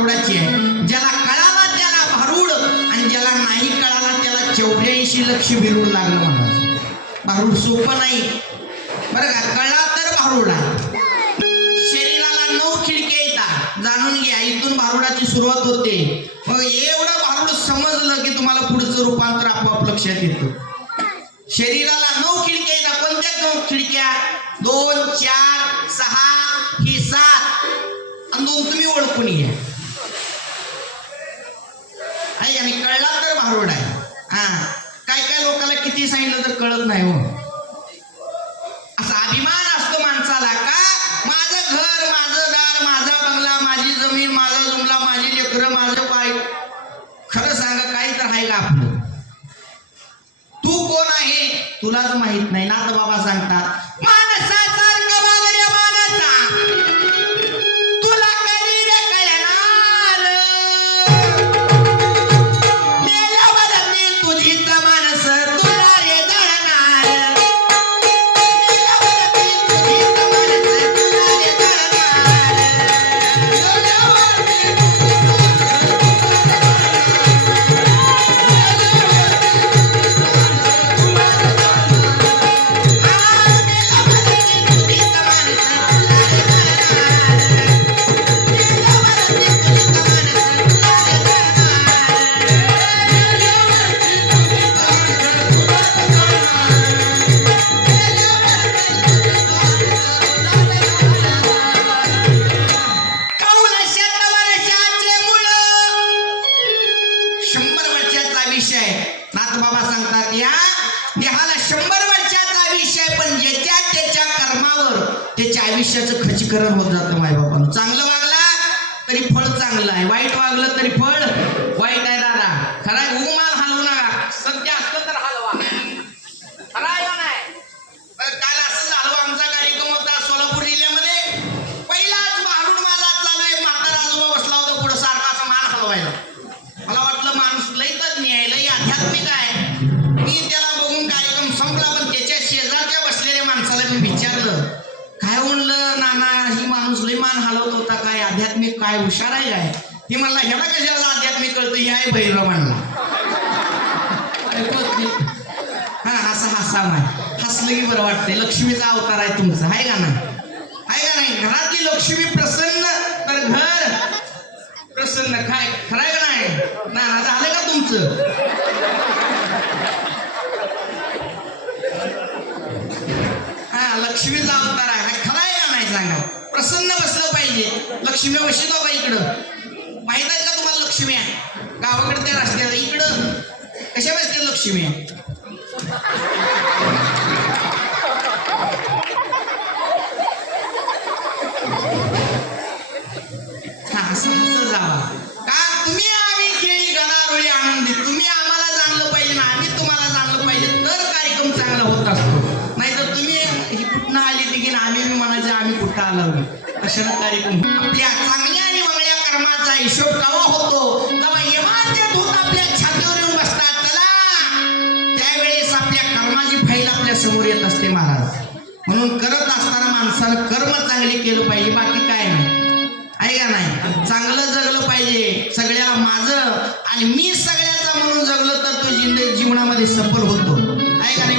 भारुडाची आहे. ज्याला कळाला त्याला भारूड आणि ज्याला नाही कळाला त्याला 84 लक्ष भिरूड लागलं म्हणायचं. भारूड सोपं नाही बरं का. कळला तर भारूड आहे. शरीराला 9 खिडक्या येतात जाणून घ्या. इथून भारुडाची सुरुवात होते. मग एवढं भारूड समजलं की तुम्हाला पुढचं रूपांतर आपोआप लक्षात येतं. शरीराला 9 खिडक्या येतात. कोणत्या 9 खिडक्या? 2 4 6 ही 7 आणि 2 तुम्ही ओळखून घ्या. आणि कळला तर भारूड आहे. हा काय काय लोकांना किती सांगितलं तर कळत नाही हो. असा अभिमान असतो माणसाला का माझं घर माझं दार माझा बंगला माझी जमीन माझा जुमला माझी लेकरं माझं काय. खरं सांगा काही तर आहे का आपलं? तू कोण आहे तुलाच माहित नाही. नाथ बाबा सांगतात माणसासारखं वाग रे माणसा तुला कधी रे कळणार. मेल्यावरती तुझीच माणस तुला रे जळणार. मेल्यावरती तुझीच माणस तुला रे जळणार. नाथबाबा सांगतात या देहाला 100 वर्षाचा आयुष्य आहे पण ज्याच्या त्याच्या कर्मावर त्याच्या आयुष्याचं खचीकरण होत जातं. मायबापानं चांगलं वागला तरी फळ चांगलं आहे वाईट वागलं तरी फळ वाईट आहे. दादा खरा उमाल हलवू नका. सत्य असलं तर हलवा. खरा आहे का नाही? काल असं झालं आमचा कार्यक्रम होता सोलापूर जिल्ह्यामध्ये. पहिलाच भारूड माझा चालू आहे. म्हातारा आजोबा बसला होता पुढे सारखा असं मान हलवायला. मला वाटलं माणूस लई तज्ञ आहे लई आध्यात्मिक आहे. मी त्याला बघून कार्यक्रम संपला पण त्याच्या शेजारच्या बसलेल्या माणसाला मी विचारलं काय म्हणलं नाना ही माणूस लई मान हलवत होता काय आध्यात्मिक काय हुशार आहे काय? ती म्हणला ह्याला कशाला आध्यात्मिक कळतं ही आहे भैरव म्हणला. हा असा हसा नाही हसलं की बरं वाटतंय. लक्ष्मीचा अवतार आहे तुमचा आहे का नाही? आहे का नाही? घरातली लक्ष्मी प्रसन्न तर घर प्रसन्न. काय खरं आहे का नाही? ना झालं का तुमचं? हा लक्ष्मीचा अवतार आहे. खरं आहे का नाही सांगा? प्रसन्न बसलं पाहिजे. लक्ष्मी बसतो का इकडं? माहित आहे का तुम्हाला लक्ष्मी आहे? गावाकडे त्या रस्त्याला इकडं कशा बसते लक्ष्मी आहे? जावा का तुम्ही आम्ही खेळी गदारोळी आनंदी. तुम्ही आम्हाला चांगलं पाहिजे ना आम्ही तुम्हाला चांगलं पाहिजे तर कार्यक्रम चांगला होत असतो. नाहीतर तुम्ही ही कुठनं आली ती की आम्ही म्हणायचं आम्ही कुठं आलो कशाला कार्यक्रम. आपल्या चांगल्या आणि वांगल्या कर्माचा हिशोब केव्हा होतो तेव्हा यमाचे दूत आपल्या छातीवर येऊन बसतात. चला त्यावेळेस आपल्या कर्माची फाईल आपल्या समोर येत असते महाराज. म्हणून करत असताना माणसानं कर्म चांगले केलं पाहिजे बाकी काय नाही आहे का नाही? चांगलं जगलं पाहिजे. सगळ्याला माझं आणि मी सगळ्याचा म्हणून जगलं तर तो जीवनामध्ये सफल होतो आहे का नाही?